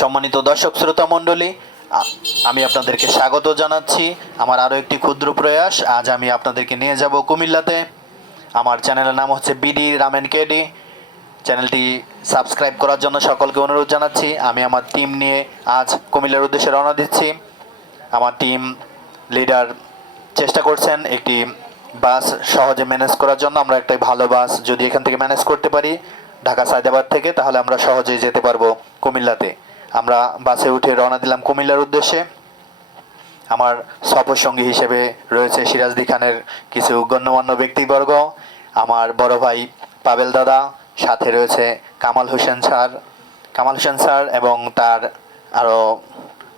সম্মানিত দর্শক শ্রোতা মণ্ডলী আমি আপনাদেরকে স্বাগত জানাচ্ছি। আমার আরও একটি ক্ষুদ্র প্রয়াস, আজ আমি আপনাদেরকে নিয়ে যাব কুমিল্লাতে। আমার চ্যানেলের নাম হচ্ছে বিডি রামেন কেডি। চ্যানেলটি সাবস্ক্রাইব করার জন্য সকলকে অনুরোধ জানাচ্ছি। আমি আমার টিম নিয়ে আজ কুমিল্লার উদ্দেশ্যে রওনা দিচ্ছি। আমার টিম লিডার চেষ্টা করছেন একটি বাস সহজে ম্যানেজ করার জন্য। আমরা একটা ভালো বাস যদি এখান থেকে ম্যানেজ করতে পারি ঢাকা সায়দাবাদ থেকে, তাহলে আমরা সহজেই যেতে পারব কুমিল্লাতে। আমরা বাসে উঠে রওনা দিলাম কুমিল্লার উদ্দেশ্যে। আমার সফর সঙ্গী হিসেবে রয়েছে সিরাজদি খানের কিছু গণ্যমান্য ব্যক্তিবর্গ, আমার বড় ভাই পাবেল দাদা, সাথে রয়েছে কামাল হোসেন স্যার। কামাল হোসেন স্যার এবং তার আরও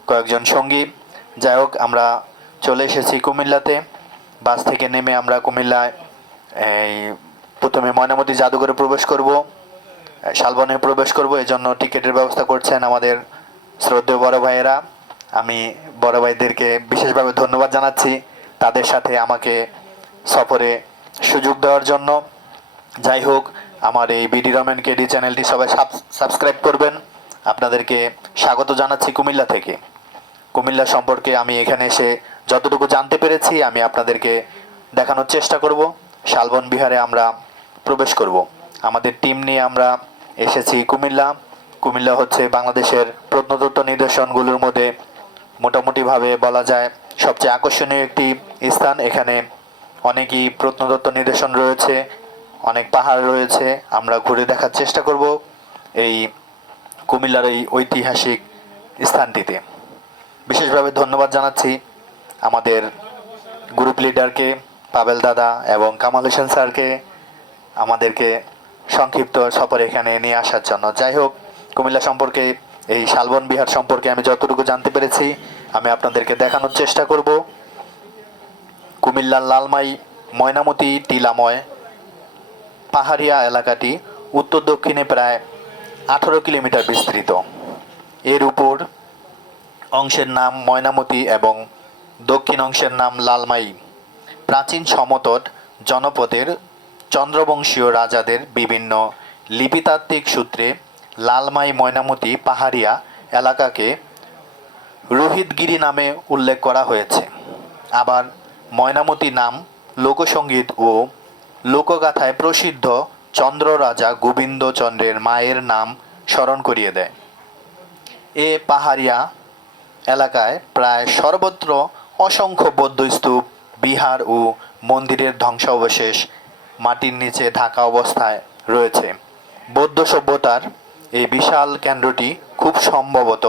কয়েকজন সঙ্গী। যাই হোক, আমরা চলে এসেছি কুমিল্লাতে। বাস থেকে নেমে আমরা কুমিল্লায় এই প্রথমে ময়নামতি জাদুঘরে প্রবেশ করব। শালবনে প্রবেশ করব, এজন্য টিকিটের ব্যবস্থা করছেন আমাদের শ্রদ্ধেয় বড় ভাইয়েরা। আমি বড় ভাইদেরকে বিশেষভাবে ধন্যবাদ জানাচ্ছি তাদের সাথে আমাকে সফরে সুযোগ দেওয়ার জন্য। যাই হোক, আমার এই বিডি রমেন কেডি চ্যানেলটি সবাই সাবস্ক্রাইব করবেন। আপনাদেরকে স্বাগত জানাচ্ছি কুমিল্লা থেকে। কুমিল্লা সম্পর্কে আমি এখানে এসে যতটুকু জানতে পেরেছি, আমি আপনাদেরকে দেখানোর চেষ্টা করব। শালবন বিহারে আমরা প্রবেশ করব। আমাদের টিম নিয়ে আমরা এসেছি কুমিল্লা। কুমিল্লা হচ্ছে বাংলাদেশের প্রত্নতত্ত্ব নিদর্শনগুলোর মধ্যে মোটামুটিভাবে বলা যায় সবচেয়ে আকর্ষণীয় একটি স্থান। এখানে অনেকই প্রত্নতত্ত্ব নিদর্শন রয়েছে, অনেক পাহাড় রয়েছে। আমরা ঘুরে দেখার চেষ্টা করব এই কুমিল্লার এই ঐতিহাসিক স্থানটিতে। বিশেষভাবে ধন্যবাদ জানাচ্ছি আমাদের গ্রুপ লিডারকে পাবেল দাদা এবং কামাল হোসেন স্যারকে, আমাদেরকে সংক্ষিপ্ত সফরে এখানে নিয়ে আসার জন্য। যাই হোক, কুমিল্লা সম্পর্কে, এই শালবন বিহার সম্পর্কে আমি যতটুকু জানতে পেরেছি, আমি আপনাদেরকে দেখানোর চেষ্টা করব। কুমিল্লার লালমাই, ময়নামতি, টিলাময়, পাহাড়িয়া এলাকাটি উত্তর দক্ষিণে প্রায় আঠারো কিলোমিটার বিস্তৃত। এর উপর অংশের নাম ময়নামতি এবং দক্ষিণ অংশের নাম লালমাই। প্রাচীন সমতট জনপদের চন্দ্রবংশীয় রাজাদের বিভিন্ন লিপিতাত্ত্বিক সূত্রে লালমাই ময়নামতি পাহাড়িয়া এলাকাকে রোহিতগিরি নামে উল্লেখ করা হয়েছে। আবার ময়নামতি নাম লোকসঙ্গীত ও লোকগাথায় প্রসিদ্ধ চন্দ্র রাজা গোবিন্দচন্দ্রের মায়ের নাম স্মরণ করিয়ে দেয়। এ পাহাড়িয়া এলাকায় প্রায় সর্বত্র অসংখ্য বৌদ্ধ স্তূপ বিহার ও মন্দিরের ধ্বংসাবশেষ মাটির নিচে ঢাকা অবস্থায় রয়েছে। বৌদ্ধ সভ্যতার এই বিশাল কেন্দ্রটি খুব সম্ভবত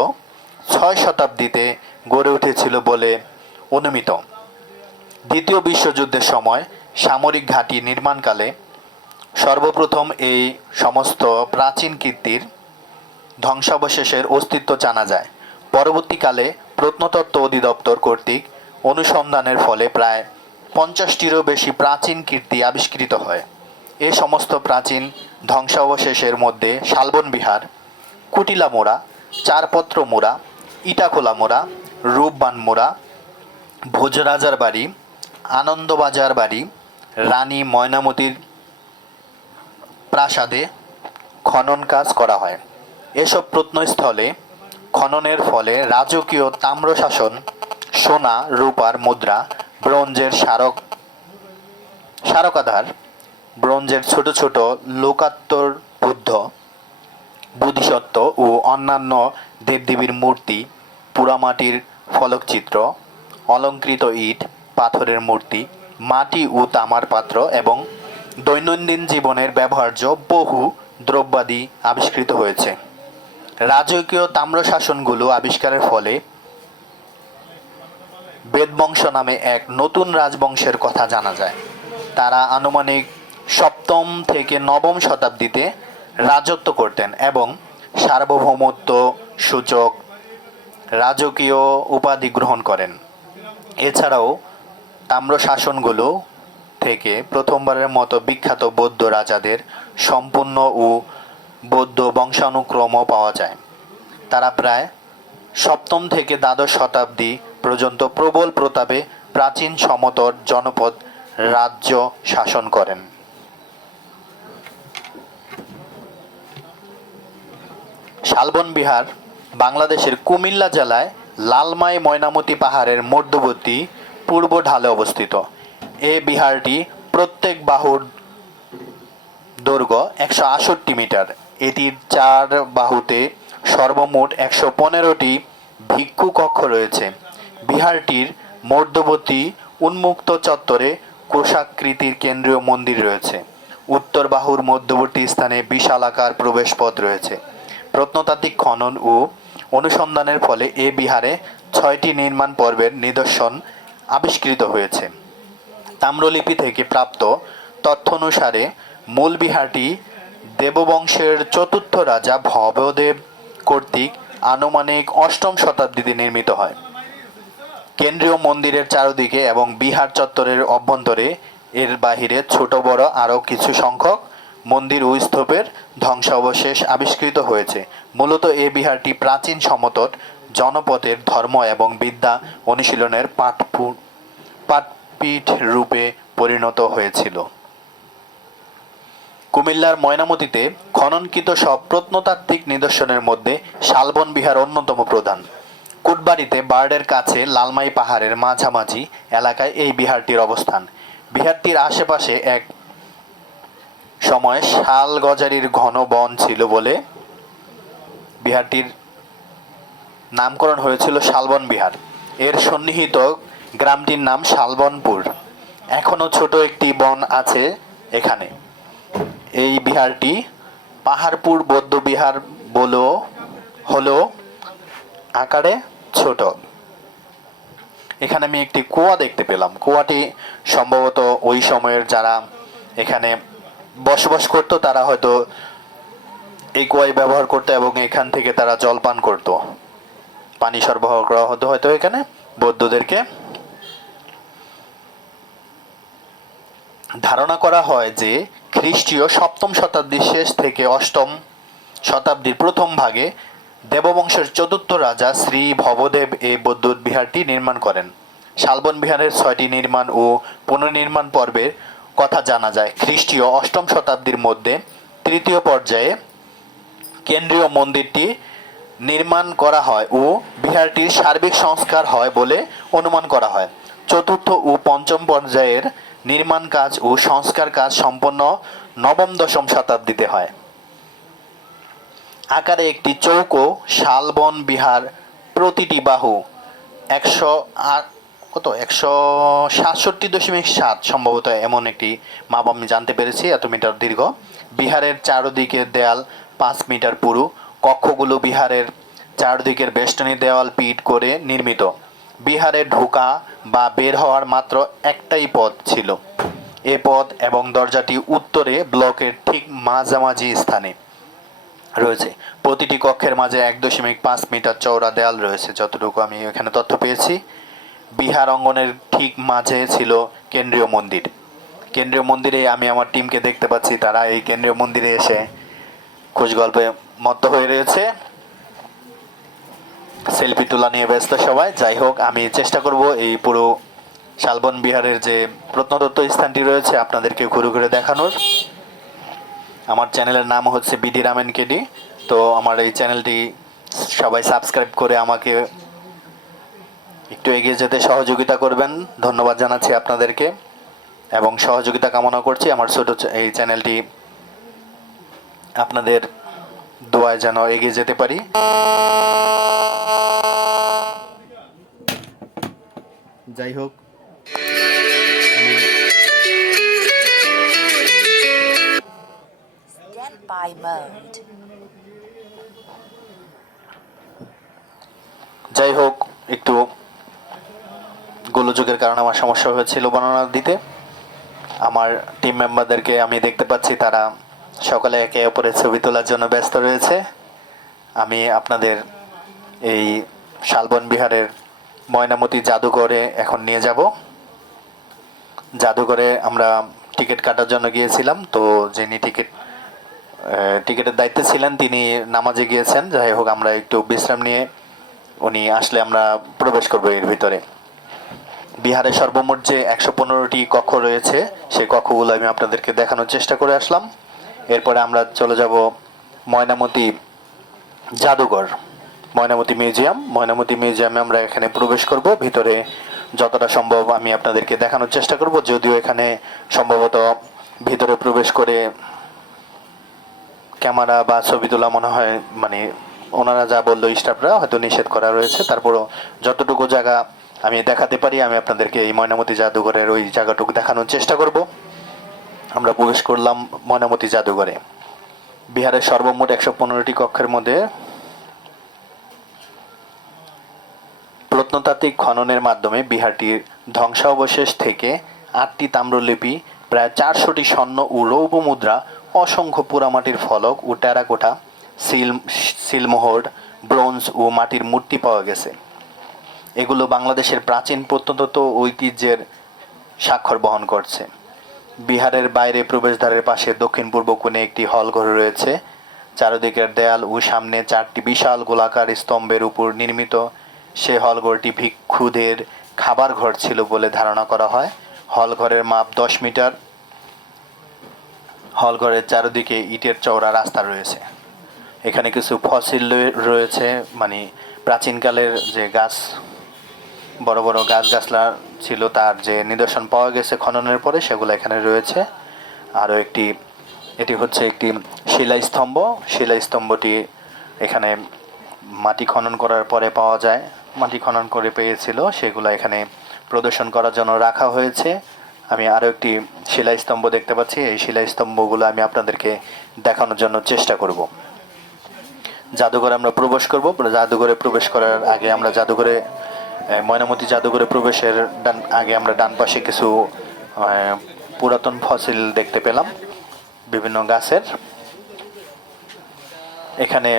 ছয় শতাব্দীতে গড়ে উঠেছিল বলে অনুমিত। দ্বিতীয় বিশ্বযুদ্ধের সময় সামরিক ঘাঁটি নির্মাণকালে সর্বপ্রথম এই সমস্ত প্রাচীন কীর্তির ধ্বংসাবশেষের অস্তিত্ব জানা যায়। পরবর্তীকালে প্রত্নতত্ত্ব অধিদপ্তর কর্তৃক অনুসন্ধানের ফলে প্রায় পঞ্চাশটিরও বেশি প্রাচীন কীর্তি আবিষ্কৃত হয়। এ সমস্ত প্রাচীন ধ্বংসাবশেষের মধ্যে শালবন বিহার, কুটিলা মোড়া, চারপত্র মোড়া, ইটাখোলা মোড়া, রূপবান মোড়া, ভোজরাজার বাড়ি, আনন্দবাজার বাড়ি, রানী ময়নামতির প্রাসাদে খনন কাজ করা হয়। এসব প্রত্নস্থলে খননের ফলে রাজকীয় তাম্রশাসন, সোনা রূপার মুদ্রা ব্রোঞ্জের স্মারক, স্মারকাধার, ব্রোঞ্জের ছোট ছোট লোকাত্তর বুদ্ধ বোধিসত্ত্ব ও অন্যান্য দেবদেবীর মূর্তি পোড়ামাটির ফলকচিত্র, অলঙ্কৃত ইট, পাথরের মূর্তি, মাটি ও তামার পাত্র এবং দৈনন্দিন জীবনের ব্যবহার্য বহু দ্রব্যাদি আবিষ্কৃত হয়েছে। রাজকীয় তাম্রশাসনগুলো আবিষ্কারের ফলে বেদবংশ নামে এক নতুন রাজবংশের কথা জানা যায়। তারা আনুমানিক সপ্তম থেকে নবম শতাব্দীতে রাজত্ব করতেন এবং সার্বভৌমত্ব সূচক রাজকীয় উপাধি গ্রহণ করেন। এছাড়াও তাম্রশাসনগুলো থেকে প্রথমবারের মতো বিখ্যাত বৌদ্ধ রাজাদের সম্পূর্ণ ও বৌদ্ধ বংশানুক্রমও পাওয়া যায়। তারা প্রায় সপ্তম থেকে দ্বাদশ শতাব্দী পর্যন্ত প্রবল প্রতাপে প্রাচীন সমতর জনপদ রাজ্য শাসন করেন। শালবন বিহার, বাংলাদেশের কুমিল্লা জেলায় লালমাই ময়নামতি পাহাড়ের মধ্যবর্তী পূর্ব ঢালে অবস্থিত। এ বিহারটি প্রত্যেক বাহুর দৈর্ঘ্য একশো আষট্টি মিটার। এটির চার বাহুতে সর্বমোট একশো পনেরোটি ভিক্ষু কক্ষ রয়েছে। বিহারটির মধ্যবর্তী উন্মুক্ত চত্বরে কোষাকৃতির কেন্দ্রীয় মন্দির রয়েছে। উত্তর বাহুর মধ্যবর্তী স্থানে বিশাল আকার প্রবেশপথ রয়েছে। প্রত্নতাত্ত্বিক খনন ও অনুসন্ধানের ফলে এ বিহারে ছয়টি নির্মাণ পর্বের নিদর্শন আবিষ্কৃত হয়েছে। তাম্রলিপি থেকে প্রাপ্ত তথ্য অনুসারে মূল বিহারটি দেববংশের চতুর্থ রাজা ভবদেব কর্তৃক আনুমানিক অষ্টম শতাব্দীতে নির্মিত হয়। কেন্দ্রীয় মন্দিরের চারদিকে এবং বিহার চত্বরের অভ্যন্তরে, এর বাহিরে ছোট, বড় আরও কিছু সংখ্যক মন্দির ও স্তূপের ধ্বংসাবশেষ আবিষ্কৃত হয়েছে। মূলত এ বিহারটি প্রাচীন সমতট, জনপথের ধর্ম এবং বিদ্যা অনুশীলনের পাঠপু- পাঠপীঠ রূপে পরিণত হয়েছিল। কুমিল্লার ময়নামতিতে খননকৃত সব প্রত্নতাত্ত্বিক নিদর্শনের মধ্যে শালবন বিহার অন্যতম প্রধান। কুটবাড়িতে বার্ডের কাছে লালমাই পাহাড়ের মাঝামাঝি এলাকায় এই বিহারটির অবস্থান। বিহারটির আশেপাশে এক সময় শাল গজারির ঘন বন ছিল বলে বিহারটির নামকরণ হয়েছিল শালবন বিহার। এর সন্নিহিত গ্রামটির নাম শালবনপুর। এখনও ছোট একটি বন আছে এখানে। এই বিহারটি পাহাড়পুর বৌদ্ধ বিহার বলো হলো আকারে ছোট। এখানে আমি একটি কুয়া দেখতে পেলাম। কুয়াটি সম্ভবত ওই সময়ের যারা এখানে বসবাস করতো, তারা হয়তো এই কুয়াই ব্যবহার করতো এবং এখান থেকে তারা জল পান করতো। পানি সরবরাহ করা হতো হয়তো এখানে বৌদ্ধদেরকে। ধারণা করা হয় যে খ্রিস্টীয় সপ্তম শতাব্দীর শেষ থেকে অষ্টম শতাব্দীর প্রথম ভাগে দেববংশের চতুর্থ রাজা শ্রী ভবদেব এই বৌদ্ধ বিহারটি নির্মাণ করেন। শালবন বিহারের ছয়টি নির্মাণ ও পুনর্নির্মাণ পর্বের কথা জানা যায়। খ্রিস্টীয় অষ্টম শতাব্দীর মধ্যে তৃতীয় পর্যায়ে কেন্দ্রীয় মন্দিরটি নির্মাণ করা হয় ও বিহারটির সার্বিক সংস্কার হয় বলে অনুমান করা হয়। চতুর্থ ও পঞ্চম পর্যায়ের নির্মাণ কাজ ও সংস্কার কাজ সম্পন্ন নবম দশম শতাব্দীতে হয়। আকারে একটি চৌকো, শালবন বিহার, প্রতিটি বাহু একশো আট কত? একশো সাতষট্টি দশমিক সাত সম্ভবত এমন একটি মাপ আমি জানতে পেরেছি, এত মিটার দীর্ঘ। বিহারের চারদিকের দেয়াল পাঁচ মিটার পুরু। কক্ষগুলো বিহারের চারদিকের বেষ্টনী দেওয়াল পিট করে নির্মিত। বিহারে ঢোকা বা বের হওয়ার মাত্র একটাই পথ ছিল। এ পথ এবং দরজাটি উত্তরে ব্লকের ঠিক মাঝামাঝি স্থানে। রয়েছে। প্রতিটি কক্ষের মাঝে এক দশমিক পাঁচ মিটার চওড়া দেয়াল রয়েছে। যতটুকু আমি এখানে তথ্য পেয়েছি, বিহার অঙ্গনের ঠিক মাঝে ছিল কেন্দ্রীয় মন্দির। কেন্দ্রীয় মন্দিরে আমি আমার টিমকে দেখতে পাচ্ছি, তারা এই কেন্দ্রীয় মন্দিরে এসে খোঁজ গল্পে মত্ত হয়ে রয়েছে। সেলফি তোলা নিয়ে ব্যস্ত সবাই। যাই হোক, আমি চেষ্টা করব এই পুরো শালবন বিহারের যে প্রত্নতত্ত্ব স্থানটি রয়েছে, আপনাদেরকে ঘুরে ঘুরে দেখানোর। আমার চ্যানেলের নাম হচ্ছে বিডি রামেন কেডি। তো আমার এই চ্যানেলটি সবাই সাবস্ক্রাইব করে আমাকে একটু এগিয়ে যেতে সহযোগিতা করবেন। ধন্যবাদ জানাচ্ছি আপনাদেরকে এবং সহযোগিতা কামনা করছি আমার ছোট এই চ্যানেলটি আপনাদের দোয়ায় যেন এগিয়ে যেতে পারি। যাই হোক। Mode. যাই হোক একটু গোলযোগের কারণে আমার সমস্যা হয়েছিল বর্ণনা দিতে। আমার টিম মেম্বারদেরকে আমি দেখতে পাচ্ছি, তারা সকালে একে অপরের ছবি তোলার জন্য ব্যস্ত রয়েছে। আমি আপনাদের এই শালবন বিহারের ময়নামতি জাদুঘরে এখন নিয়ে যাব। জাদুঘরে আমরা টিকিট কাটার জন্য গিয়েছিলাম, তো যিনি টিকিট টিকিটের দায়িত্বে ছিলেন, তিনি নামাজে গিয়েছেন। যাই হোক, আমরা একটু বিশ্রাম নিয়ে উনি আসলে আমরা প্রবেশ করব এর ভিতরে। বিহারের সর্বমোট যে একশো পনেরোটি কক্ষ রয়েছে সেই কক্ষগুলো আমি আপনাদেরকে দেখানোর চেষ্টা করে আসলাম। এরপরে আমরা চলে যাব ময়নামতি জাদুঘর। ময়নামতি মিউজিয়াম। ময়নামতি মিউজিয়ামে আমরা এখানে প্রবেশ করব। ভিতরে যতটা সম্ভব আমি আপনাদেরকে দেখানোর চেষ্টা করব, যদিও এখানে সম্ভবত ভিতরে প্রবেশ করে ক্যামেরা বা ছবি তোলা মনে হয় মানে ওনারা যা বলল স্টাফরা হয়তো নিষেধ করা রয়েছে। তারপরও যতটুকু জায়গা আমি দেখাতে পারি, আমি আপনাদেরকে এই ময়নামতি জাদুঘরের ওই জায়গাটুকু দেখানোর চেষ্টা করব। আমরা প্রবেশ করলাম ময়নামতি জাদুঘরে। বিহারের সর্বমোট একশো পনেরোটি কক্ষের মধ্যে প্রত্নতাত্ত্বিক খননের মাধ্যমে বিহারটির ধ্বংসাবশেষ থেকে আটটি তাম্রলিপি, প্রায় চারশোটি স্বর্ণ ও রৌপ্য মুদ্রা অসংখ্য পোড়ামাটির ফলক ও টেরাকোটা, সিল, সিলমোহর, ব্রোঞ্জ ও মাটির মূর্তি পাওয়া গেছে। এগুলো বাংলাদেশের প্রাচীন প্রত্নতত্ত্ব ঐতিহ্যের স্বাক্ষর বহন করছে। বিহারের বাইরে প্রবেশদ্বারের পাশে দক্ষিণ পূর্ব কোণে একটি হলঘর রয়েছে। চারদিকের দেয়াল ও সামনে চারটি বিশাল গোলাকার স্তম্ভের উপর নির্মিত। সে হলঘরটি ভিক্ষুদের খাবার ঘর ছিল বলে ধারণা করা হয়। হলঘরের মাপ দশ মিটার। হলঘরের চারদিকে ইটের চওড়া রাস্তা রয়েছে। এখানে কিছু ফসিল রয়েছে মানে প্রাচীনকালের যে গাছ, বড় বড় গাছগাছলা ছিল তার যে নিদর্শন পাওয়া গেছে খননের পরে সেগুলো এখানে রয়েছে। আরও একটি, এটি হচ্ছে একটি শিলাস্তম্ভ। শিলাস্তম্ভটি এখানে মাটি খনন করার পরে পাওয়া যায়। মাটি খনন করে পেয়েছিল, সেগুলো এখানে প্রদর্শন করার জন্য রাখা হয়েছে। আমি আরও একটি শিলাস্তম্ভ দেখতে পাচ্ছি। এই শিলাস্তম্ভগুলো আমি আপনাদেরকে দেখানোর জন্য চেষ্টা করব। জাদুঘরে আমরা প্রবেশ করব। জাদুঘরে প্রবেশ করার আগে আমরা জাদুঘরে ময়নামতি জাদুঘরে প্রবেশের ডান, আগে আমরা ডান পাশে কিছু পুরাতন ফসিল দেখতে পেলাম, বিভিন্ন গাছের। এখানে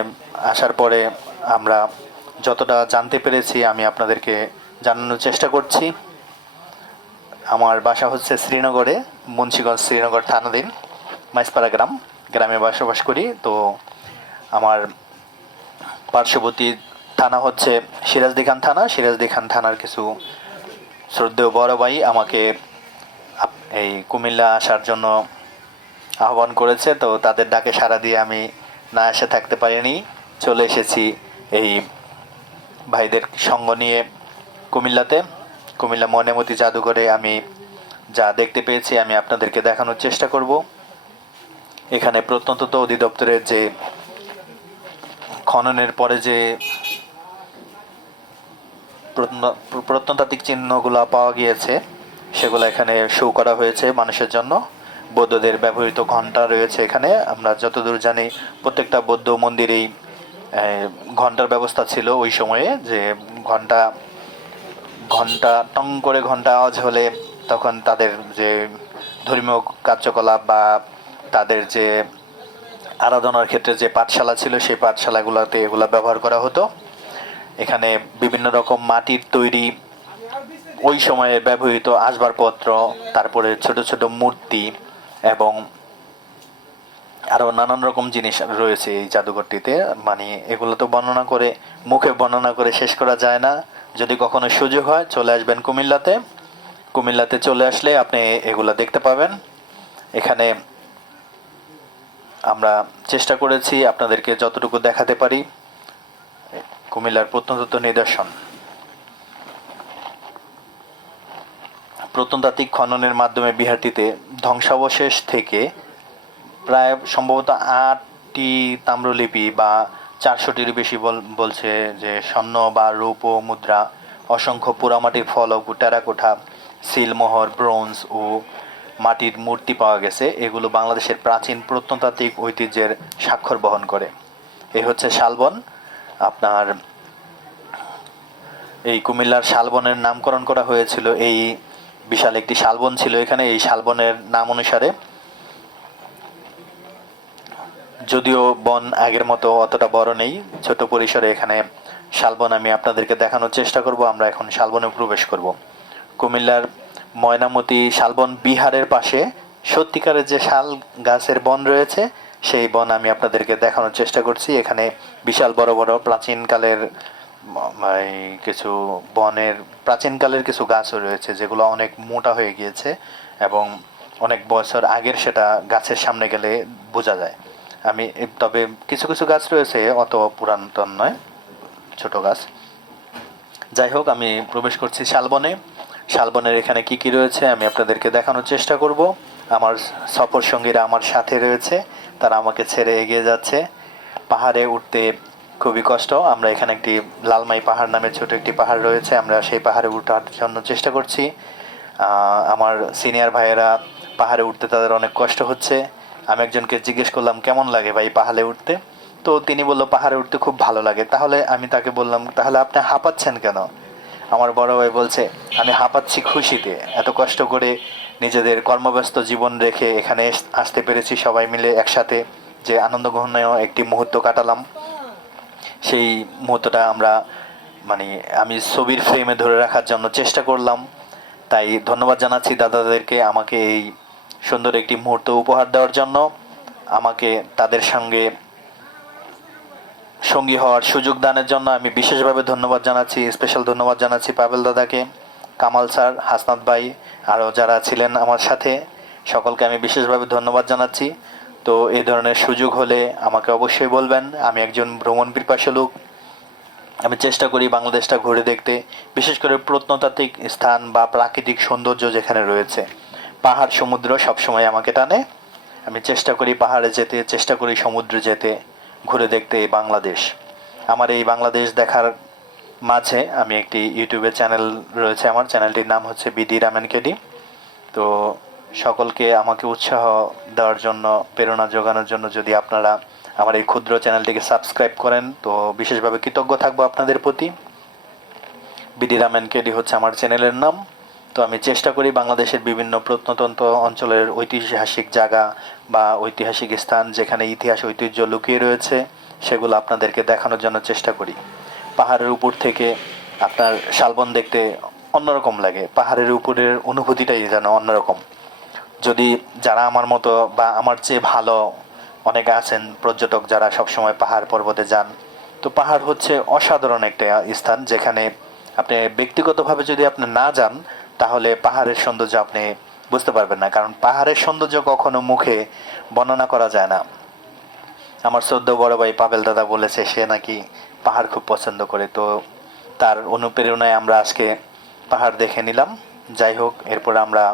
আসার পরে আমরা যতটা জানতে পেরেছি, আমি আপনাদেরকে জানানোর চেষ্টা করছি। আমার বাসা হচ্ছে শ্রীনগরে, মুন্সিগঞ্জ শ্রীনগর থানাধীন, মাইসপাড়া গ্রাম। গ্রামে বসবাস করি। তো আমার পার্শ্ববর্তী থানা হচ্ছে সিরাজদি খান থানা। সিরাজদি খান থানার কিছু শ্রদ্ধেয় বড় ভাই আমাকে এই কুমিল্লা আসার জন্য আহ্বান করেছে। তো তাদের ডাকে সাড়া দিয়ে আমি না এসে থাকতে পারিনি। চলে এসেছি এই ভাইদের সঙ্গ নিয়ে কুমিল্লাতে। কুমিল্লা মনেমতি জাদুঘরে আমি যা দেখতে পেয়েছি, আমি আপনাদেরকে দেখানোর চেষ্টা করব। এখানে প্রত্যন্তত অধিদপ্তরের যে খননের পরে যে প্রত্ন- প্রত্নতাত্ত্বিক চিহ্নগুলো পাওয়া গিয়েছে, সেগুলো এখানে শো করা হয়েছে মানুষের জন্য। বৌদ্ধদের ব্যবহৃত ঘণ্টা রয়েছে এখানে। আমরা যতদূর জানি, প্রত্যেকটা বৌদ্ধ মন্দিরেই ঘণ্টার ব্যবস্থা ছিল ওই সময়ে যে ঘণ্টা ঘণ্টা টং করে ঘণ্টা আওয়াজ হলে তখন তাদের যে ধর্মীয় কার্যকলাপ বা তাদের যে আরাধনার ক্ষেত্রে যে পাঠশালা ছিল, সেই পাঠশালাগুলোতে এগুলো ব্যবহার করা হতো। এখানে বিভিন্ন রকম মাটির তৈরি ওই সময়ে ব্যবহৃত আসবাবপত্র, তারপরে ছোট ছোট মূর্তি এবং আরও নানান রকম জিনিস রয়েছে এই জাদুঘরটিতে। মানে এগুলো তো বর্ণনা করে, মুখে বর্ণনা করে শেষ করা যায় না। যদি কখনো সুযোগ হয়, চলে আসবেন কুমিল্লাতে। কুমিল্লাতে চলে আসলে আপনি এগুলো দেখতে পাবেন। এখানে আমরা চেষ্টা করেছি আপনাদেরকে যতটুকু দেখাতে পারি, কুমিল্লার প্রত্নতত্ত্ব নিদর্শন। প্রত্নতাত্ত্বিক খননের মাধ্যমে বিহারটিতে ধ্বংসাবশেষ থেকে প্রায় সম্ভবত আটটি তাম্রলিপি বা চারশোটির বেশি বল- বলছে যে স্বর্ণ বা রৌপ মুদ্রা, অসংখ্য পোড়ামাটির ফলক ও টেরাকোঠা, সিলমোহর, ব্রোঞ্জ ও মাটির মূর্তি পাওয়া গেছে। এগুলো বাংলাদেশের প্রাচীন প্রত্নতাত্ত্বিক ঐতিহ্যের স্বাক্ষর বহন করে। এই হচ্ছে শালবন। আপনার এই কুমিল্লার শালবনের নামকরণ করা হয়েছিল। এই বিশাল একটি শালবন ছিল এখানে। এই শালবনের নাম অনুসারে যদিও বন আগের মতো অতটা বড় নেই, ছোট পরিসরে এখানে শালবন আমি আপনাদেরকে দেখানোর চেষ্টা করব, আমরা এখন শালবনে প্রবেশ করব। কুমিল্লার ময়নামতি শালবন বিহারের পাশে সত্যিকারের যে শাল গাছের বন রয়েছে, সেই বন আমি আপনাদেরকে দেখানোর চেষ্টা করছি। এখানে বিশাল বড় বড় প্রাচীনকালের কিছু বনের প্রাচীনকালের কিছু গাছও রয়েছে, যেগুলো অনেক মোটা হয়ে গিয়েছে এবং অনেক বছর আগের সেটা গাছের সামনে গেলে বোঝা যায়। আমি তবে কিছু কিছু গাছ রয়েছে অত পুরাতন নয়, ছোট গাছ। যাই হোক, আমি প্রবেশ করছি শালবনে। শালবনের এখানে কি কি রয়েছে আমি আপনাদেরকে দেখানোর চেষ্টা করব। আমার সফর সঙ্গীরা আমার সাথে রয়েছে, তারা আমাকে ছেড়ে এগিয়ে যাচ্ছে। পাহাড়ে উঠতে খুবই কষ্ট। আমরা এখানে একটি লালমাই পাহাড় নামে ছোট একটি পাহাড় রয়েছে, আমরা সেই পাহাড়ে উঠার জন্য চেষ্টা করছি। আমার সিনিয়র ভাইয়েরা পাহাড়ে উঠতে তাদের অনেক কষ্ট হচ্ছে। আমি একজনকে জিজ্ঞেস করলাম, কেমন লাগে ভাই পাহাড়ে উঠতে? তো তিনি বলল, পাহাড়ে উঠতে খুব ভালো লাগে। তাহলে আমি তাকে বললাম, তাহলে আপনি হাঁপাচ্ছেন কেন? আমার বড় ভাই বলছে, আমি হাঁপাচ্ছি খুশিতে। এত কষ্ট করে নিজেদের কর্মব্যস্ত জীবন রেখে এখানে আসতে পেরেছি সবাই মিলে একসাথে। যে আনন্দঘন একটি মুহূর্ত কাটালাম। সেই মুহূর্তটা আমরা মানে আমি ছবির ফ্রেমে ধরে রাখার জন্য চেষ্টা করলাম। তাই ধন্যবাদ জানাচ্ছি দাদাদেরকে আমাকে এই সুন্দর একটি মুহূর্ত উপহার দেওয়ার জন্য আমাকে তাদের সঙ্গে সঙ্গী হওয়ার সুযোগ দানের জন্য আমি বিশেষভাবে ধন্যবাদ জানাচ্ছি স্পেশাল ধন্যবাদ জানাচ্ছি পাবেল দাদাকে, কামাল স্যার, হাসনাত ভাই, আরও যারা ছিলেন আমার সাথে, সকলকে আমি বিশেষভাবে ধন্যবাদ জানাচ্ছি। তো এই ধরনের সুযোগ হলে আমাকে অবশ্যই বলবেন, আমি একজন ভ্রমণ পিপাসু লোক। আমি চেষ্টা করি বাংলাদেশটা ঘুরে দেখতে, বিশেষ করে প্রত্নতাত্ত্বিক স্থান বা প্রাকৃতিক সৌন্দর্য যেখানে রয়েছে। পাহাড়, সমুদ্র সবসময় আমাকে টানে। আমি চেষ্টা করি পাহাড়ে যেতে, চেষ্টা করি সমুদ্রে যেতে, ঘুরে দেখতে এই বাংলাদেশ। আমার এই বাংলাদেশ দেখার মাঝে আমি একটি ইউটিউবে চ্যানেল রয়েছে আমার। চ্যানেলটির নাম হচ্ছে বিডি রামেন কেডি। তো সকলকে আমাকে উৎসাহ দেওয়ার জন্য, প্রেরণা যোগানোর জন্য যদি আপনারা আমার এই ক্ষুদ্র চ্যানেলটিকে সাবস্ক্রাইব করেন, তো বিশেষভাবে কৃতজ্ঞ থাকব আপনাদের প্রতি। বিডি রামেন কেডি হচ্ছে আমার চ্যানেলের নাম। তো আমি চেষ্টা করি বাংলাদেশের বিভিন্ন প্রত্নতন্ত্র অঞ্চলের ঐতিহাসিক জায়গা বা ঐতিহাসিক স্থান যেখানে ইতিহাস ঐতিহ্য লুকিয়ে রয়েছে, সেগুলো আপনাদেরকে দেখানোর জন্য চেষ্টা করি। পাহাড়ের উপর থেকে আপনার শালবন দেখতে অন্যরকম লাগে। পাহাড়ের উপরের অনুভূতিটাই যেন অন্যরকম। যদি যারা আমার মতো বা আমার চেয়ে ভালো অনেকে আছেন, পর্যটক যারা সবসময় পাহাড় পর্বতে যান, তো পাহাড় হচ্ছে অসাধারণ একটা স্থান যেখানে আপনি ব্যক্তিগতভাবে যদি আপনি না যান তাহলে পাহাড়ের সৌন্দর্য আপনি বুঝতে পারবেন না, কারণ পাহাড়ের সৌন্দর্য কখনো মুখে বর্ণনা করা যায় না। আমার শ্রদ্ধ বড় ভাই পাবেল দাদা বলেছে, সে নাকি পাহাড় খুব পছন্দ করে। তো তার অনুপ্রেরণায় আমরা আজকে পাহাড় দেখে নিলাম। যাই হোক, এরপর আমরা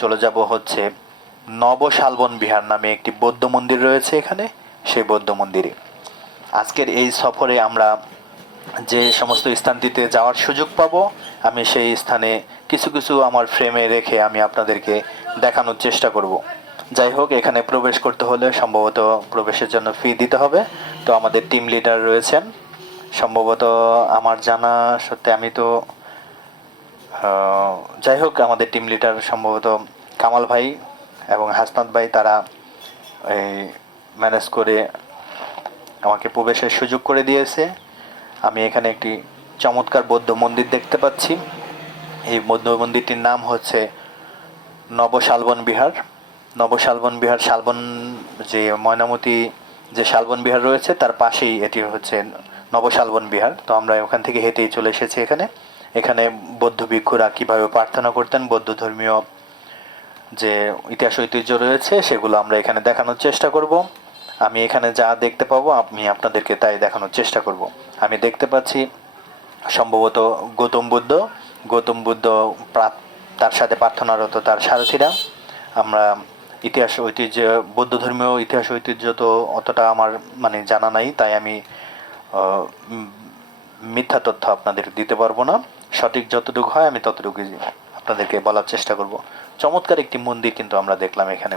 চলে যাব হচ্ছে নব শালবন বিহার নামে একটি বৌদ্ধ মন্দির রয়েছে এখানে, সেই বৌদ্ধ মন্দিরে। আজকের এই সফরে আমরা যে সমস্ত স্থানটিতে যাওয়ার সুযোগ পাবো, আমি সেই স্থানে কিছু কিছু আমার ফ্রেমে রেখে আমি আপনাদেরকে দেখানোর চেষ্টা করব। যাই হোক, এখানে প্রবেশ করতে হলে সম্ভবত প্রবেশের জন্য ফি দিতে হবে। তো আমাদের টিম লিডার রয়েছেন। সম্ভবত আমার জানা সত্যি আমি তো যাই হোক, আমাদের টিম লিডার সম্ভবত কামাল ভাই এবং হাসনাত ভাই, তারা এই ম্যানেজ করে আমাকে প্রবেশের সুযোগ করে দিয়েছে। আমি এখানে একটি চমৎকার বৌদ্ধ মন্দির দেখতে পাচ্ছি। এই বৌদ্ধ মন্দিরটির নাম হচ্ছে নবশালবন বিহার। নবশালবন বিহার, শালবন যে ময়নামতি, যে শালবন বিহার রয়েছে, তার পাশেই এটি হচ্ছে নবশালবন বিহার। তো আমরা ওখান থেকে হেঁটেই চলে এসেছি এখানে। এখানে বৌদ্ধ ভিক্ষুরা কীভাবে প্রার্থনা করতেন, বৌদ্ধ ধর্মীয় যে ইতিহাস ঐতিহ্য রয়েছে, সেগুলো আমরা এখানে দেখানোর চেষ্টা করব। আমি এখানে যা দেখতে পাবো, আমি আপনাদেরকে তাই দেখানোর চেষ্টা করব। আমি দেখতে পাচ্ছি সম্ভবত গৌতম বুদ্ধ। গৌতম বুদ্ধ তার সাথে প্রার্থনারত তার সারথীরা। আমরা ইতিহাস ঐতিহ্য, বৌদ্ধ ধর্মীয় ইতিহাস ঐতিহ্য তো অতটা আমার মানে জানা নাই, তাই আমি মিথ্যা তথ্য আপনাদের দিতে পারব না। সঠিক যতটুকু হয় আমি ততটুকুই আপনাদেরকে বলার চেষ্টা করব। চমৎকার একটি মন্দির কিন্তু আমরা দেখলাম এখানে।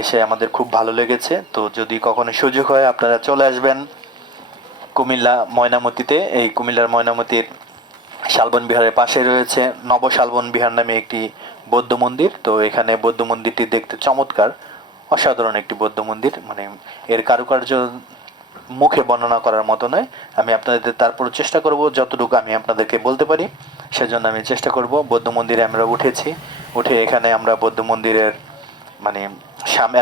এসে আমাদের খুব ভালো লেগেছে। তো যদি কখনো সুযোগ হয়, আপনারা চলে আসবেন কুমিল্লা ময়নামতিতে। এই কুমিল্লার ময়নামতির শালবন বিহারের পাশে রয়েছে নব শালবন বিহার নামে একটি বৌদ্ধ মন্দির। তো এখানে বৌদ্ধ মন্দিরটি দেখতে চমৎকার, অসাধারণ একটি বৌদ্ধ মন্দির। মানে এর কারুকার্য মুখে বর্ণনা করার মতো নয়। আমি আপনাদের তারপর চেষ্টা করব, যতটুকু আমি আপনাদেরকে বলতে পারি, সেজন্য আমি চেষ্টা করব। বৌদ্ধ মন্দিরে আমরা উঠেছি। উঠে এখানে আমরা বৌদ্ধ মন্দিরের মানে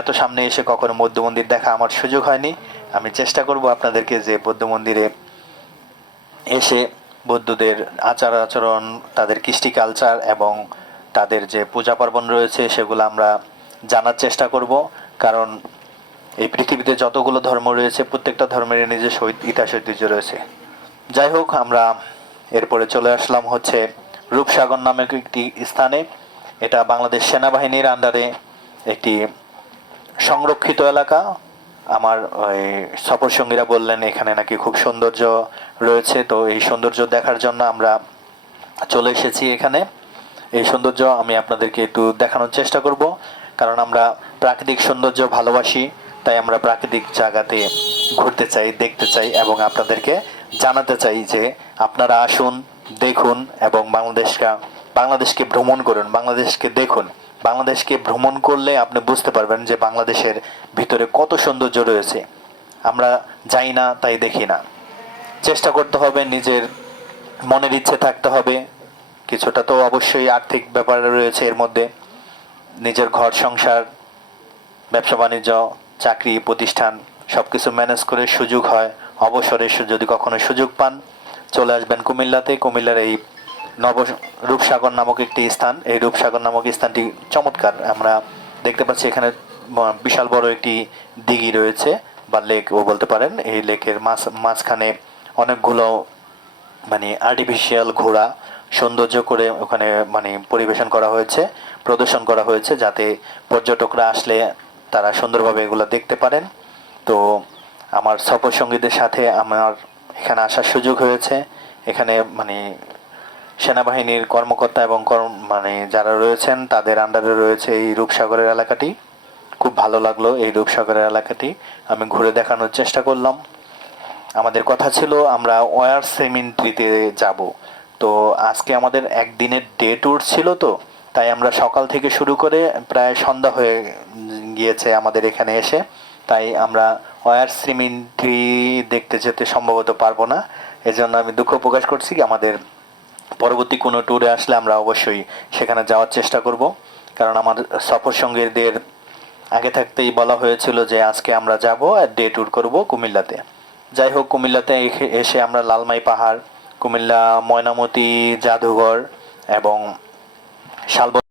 এত সামনে এসে কখনো বৌদ্ধ মন্দির দেখা আমার সুযোগ হয়নি। আমি চেষ্টা করব আপনাদেরকে যে বৌদ্ধ মন্দিরে এসে বৌদ্ধদের আচার আচরণ, তাদের কৃষ্টি কালচার এবং তাদের যে পূজা পার্বণ রয়েছে, সেগুলো আমরা জানার চেষ্টা করব। কারণ এই পৃথিবীতে যতগুলো ধর্ম রয়েছে, প্রত্যেকটা ধর্মের নিজস্ব ইতিহাস ঐতিহ্য রয়েছে। যাই হোক, আমরা এরপরে চলে আসলাম হচ্ছে রূপসাগর নামক একটি স্থানে। এটা বাংলাদেশ সেনাবাহিনীর আন্ডারে একটি সংরক্ষিত এলাকা। আমার ওই সফর সঙ্গীরা বললেন, এখানে নাকি খুব সৌন্দর্য রয়েছে। তো এই সৌন্দর্য দেখার জন্য আমরা চলে এসেছি এখানে। এই সৌন্দর্য আমি আপনাদেরকে একটু দেখানোর চেষ্টা করব, কারণ আমরা প্রাকৃতিক সৌন্দর্য ভালোবাসি, তাই আমরা প্রাকৃতিক জায়গাতে ঘুরতে চাই, দেখতে চাই এবং আপনাদেরকে জানাতে চাই যে আপনারা আসুন, দেখুন এবং বাংলাদেশকে বাংলাদেশকে ভ্রমণ করুন, বাংলাদেশকে দেখুন। বাংলাদেশকে ভ্রমণ করলে আপনি বুঝতে পারবেন যে বাংলাদেশের ভিতরে কত সৌন্দর্য রয়েছে। আমরা যাই না, তাই দেখি না। চেষ্টা করতে হবে, নিজের মনের ইচ্ছে থাকতে হবে। কিছুটা তো অবশ্যই আর্থিক ব্যাপার রয়েছে এর মধ্যে। নিজের ঘর, সংসার, ব্যবসা, বাণিজ্য, চাকরি, প্রতিষ্ঠান সব কিছু ম্যানেজ করে সুযোগ হয়। অবসরে যদি কখনো সুযোগ পান, চলে আসবেন কুমিল্লাতে। কুমিল্লার এই নব রূপসাগর নামক একটি স্থান। এই রূপসাগর নামক স্থানটি চমৎকার। আমরা দেখতে পাচ্ছি এখানে বিশাল বড় একটি দিঘি রয়েছে বা লেক ও বলতে পারেন। এই লেকের মাঝ মাঝখানে অনেকগুলো মানে আর্টিফিশিয়াল ঘোড়া সৌন্দর্য করে ওখানে মানে পরিবেশন করা হয়েছে, প্রদর্শন করা হয়েছে যাতে পর্যটকরা আসলে তারা সুন্দরভাবে এগুলো দেখতে পারেন। তো আমার সফর সঙ্গীদের সাথে আমার এখানে আসার সুযোগ হয়েছে। এখানে মানে সেনাবাহিনীর কর্মকর্তা এবং মানে যারা রয়েছেন, তাদের আন্ডারে রয়েছে এই রূপসাগরের এলাকাটি। খুব ভালো লাগল এই রূপসাগরের এলাকাটি। আমি ঘুরে দেখানোর চেষ্টা করলাম। আমাদের কথা ছিল, আমরা ওয়ার সেমিন্ট্রিতে যাব। তো আজকে আমাদের একদিনের ডে ট্যুর ছিল তো, তাই আমরা সকাল থেকে শুরু করে প্রায় সন্ধ্যা হয়ে গিয়েছে আমাদের এখানে এসে। তাই আমরা ওয়ার সিমেন্ট্রি দেখতে যেতে সম্ভবত পারব না। এজন্য আমি দুঃখ প্রকাশ করছি আমাদের পরবর্তী কোনো ট্যুরে আসলে আমরা অবশ্যই সেখানে যাওয়ার চেষ্টা করব। কারণ আমার সফর সঙ্গীদের আগে থাকতেই বলা হয়েছিল যে আজকে আমরা যাব আর ডে ট্যুর করব কুমিল্লাতে। যাই হোক, কুমিল্লাতে এসে আমরা লালমাই পাহাড়, কুমিল্লা, ময়নামতি, জাদুঘর এবং শালবন